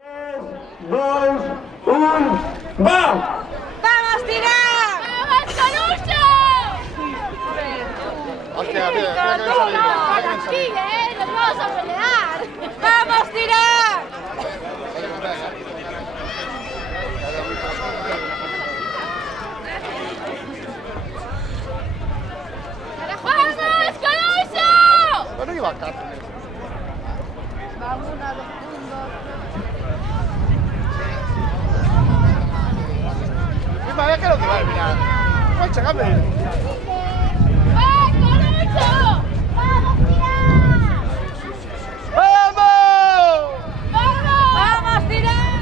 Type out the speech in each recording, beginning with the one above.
2, 1, ¡va! ¡Vamos, tirar! ¡Vamos, Colucho! Hostia, tío, Aquí, nos vamos a pelear. ¡Vamos, tirar! ¡Vamos, Colucho! Bueno, iba a caer. Vamos, una, dos, Misma vez que lo que va a mirar. ¡Ay, chacame! ¡Vamos, Colucho! ¡Vamos, tirar! ¡Vamos! ¡Vamos! ¡Vamos, tirar!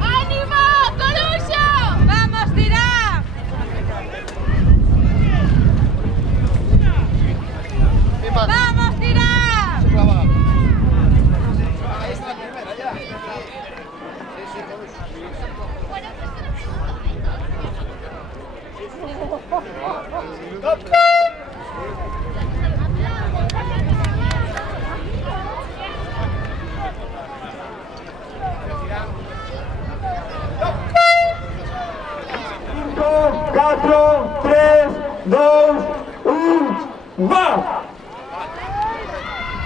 ¡Ánimo, Colucho! ¡Vamos, tirar! Misma. ¡Vamos, tirar! Se clava. Cinco, 4, 3, 2, 1, ¡va!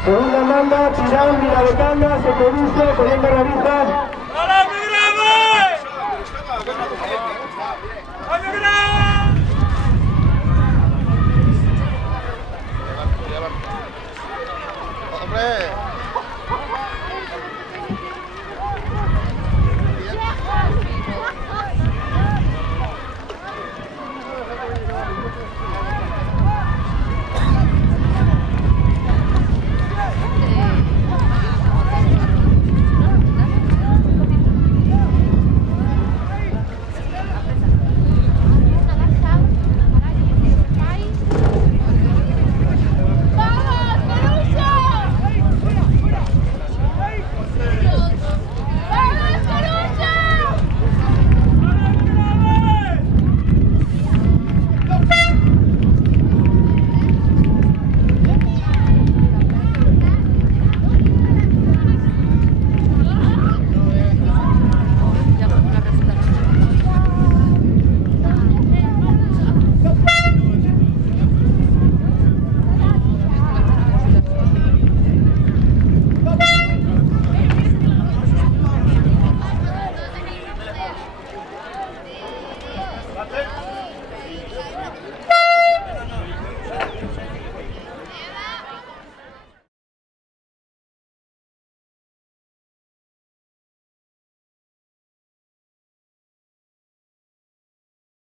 Segunda manda, tirán, mira de cambia, se produce, poniendo revistas. ¡Hombre!